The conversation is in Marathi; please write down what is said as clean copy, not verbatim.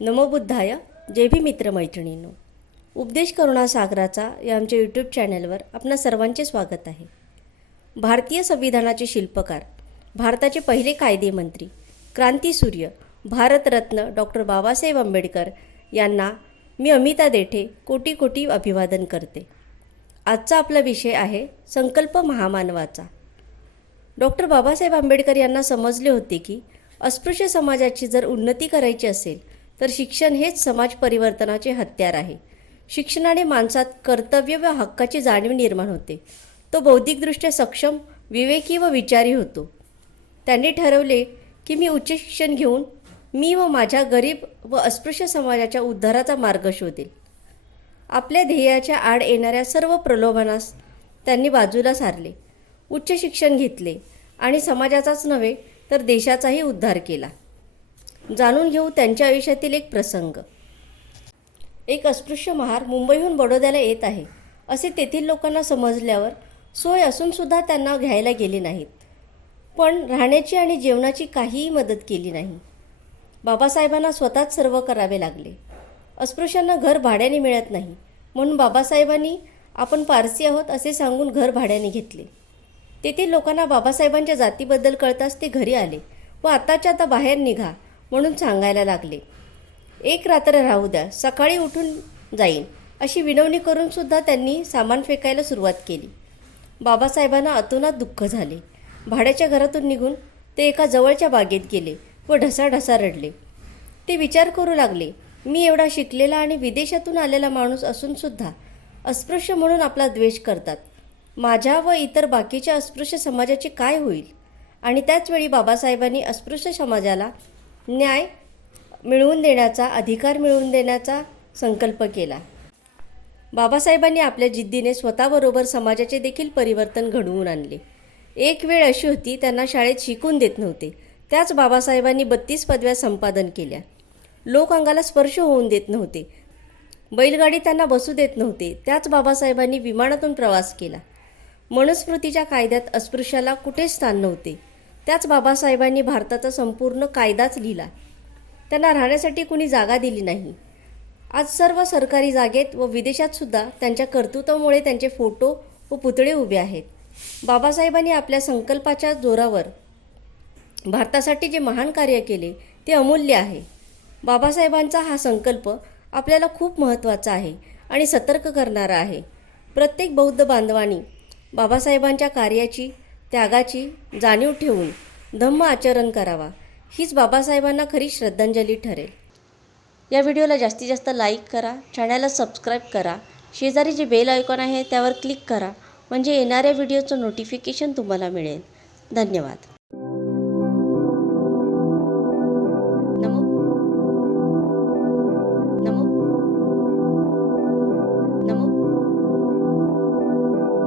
नमो बुद्धाय. जय भी मित्रमैत्रिणींनो. उपदेश करुणासागराचा या आमच्या यूट्यूब चॅनलवर आपणा सर्वांचे स्वागत आहे. भारतीय संविधानाचे शिल्पकार, भारताचे पहिले कायदेमंत्री, क्रांतीसूर्य, भारतरत्न डॉक्टर बाबासाहेब आंबेडकर यांना मी अमिता देठे कोटी कोटी अभिवादन करते. आजचा आपला विषय आहे संकल्प महामानवाचा. डॉक्टर बाबासाहेब आंबेडकर यांना समजले होते की अस्पृश्य समाजाची जर उन्नती करायची असेल तर शिक्षण हेच समाज परिवर्तनाचे हत्यार आहे. शिक्षणाने माणसात कर्तव्य व हक्काची जाणीव निर्माण होते. तो बौद्धिकदृष्ट्या सक्षम, विवेकी व विचारी होतो. त्यांनी ठरवले की मी उच्च शिक्षण घेऊन मी व माझ्या गरीब व अस्पृश्य समाजाच्या उद्धाराचा मार्ग शोधेल. आपल्या ध्येयाच्या आड येणाऱ्या सर्व प्रलोभनास त्यांनी बाजूला सारले. उच्च शिक्षण घेतले आणि समाजाचाच नव्हे तर देशाचाही उद्धार केला. जाणून घेऊ त्यांच्या आयुष्यातील एक प्रसंग. एक अस्पृश्य महार मुंबईहून बडोद्याला येत आहे असे तेथील लोकांना समजल्यावर सोय असूनसुद्धा त्यांना घ्यायला गेले नाहीत. पण राहण्याची आणि जेवणाची काहीही मदत केली नाही. बाबासाहेबांना स्वतःच सर्व करावे लागले. अस्पृश्यांना घर भाड्याने मिळत नाही म्हणून बाबासाहेबांनी आपण पारसी आहोत असे सांगून घर भाड्याने घेतले. तेथील लोकांना बाबासाहेबांच्या जातीबद्दल कळताच ते घरी आले व आताच्या आता बाहेर निघा म्हणून सांगायला लागले. एक रात्र राहू द्या, सकाळी उठून जाईन अशी विनवणी करूनसुद्धा त्यांनी सामान फेकायला सुरुवात केली. बाबासाहेबांना अतोनात दुःख झाले. भाड्याच्या घरातून निघून ते एका जवळच्या बागेत गेले व ढसाढसा रडले. ते विचार करू लागले, मी एवढा शिकलेला आणि विदेशातून आलेला माणूस असूनसुद्धा अस्पृश्य म्हणून आपला द्वेष करतात. माझ्या व इतर बाकीच्या अस्पृश्य समाजाचे काय होईल? आणि त्याचवेळी बाबासाहेबांनी अस्पृश्य समाजाला न्याय मिळवून देण्याचा, अधिकार मिळवून देण्याचा संकल्प केला. बाबासाहेबांनी आपल्या जिद्दीने स्वतःबरोबर समाजाचे देखील परिवर्तन घडवून आणले. एक वेळ अशी होती त्यांना शाळेत शिकून देत नव्हते. त्याच बाबासाहेबांनी 32 पदव्या संपादन केल्या. लोक अंगाला स्पर्श होऊन देत नव्हते. बैलगाडी त्यांना बसू देत नव्हते. त्याच बाबासाहेबांनी विमानातून प्रवास केला. मनुस्मृतीच्या कायद्यात अस्पृश्याला कुठेच स्थान नव्हते. त्याच बाबासाहेबांनी भारताचा संपूर्ण कायदाच लिहिला. त्यांना राहण्यासाठी कुणी जागा दिली नाही. आज सर्व सरकारी जागेत व विदेशातसुद्धा त्यांच्या कर्तृत्वामुळे त्यांचे फोटो व पुतळे उभे आहेत. बाबासाहेबांनी आपल्या संकल्पाच्या जोरावर भारतासाठी जे महान कार्य केले ते अमूल्य आहे. बाबासाहेबांचा हा संकल्प आपल्याला खूप महत्त्वाचा आहे आणि सतर्क करणारा आहे. प्रत्येक बौद्ध बांधवांनी बाबासाहेबांच्या कार्याची, त्यागाची जाणीव ठेवून धम्म आचरण करावा. हीच बाबासाहेबांना खरी श्रद्धांजली ठरेल. या व्हिडिओला जास्तीत जास्त लाईक करा, चॅनलला सबस्क्राईब करा, शेजारी जे बेल आयकॉन आहे त्यावर क्लिक करा म्हणजे येणाऱ्या व्हिडिओचं नोटिफिकेशन तुम्हाला मिळेल. धन्यवाद.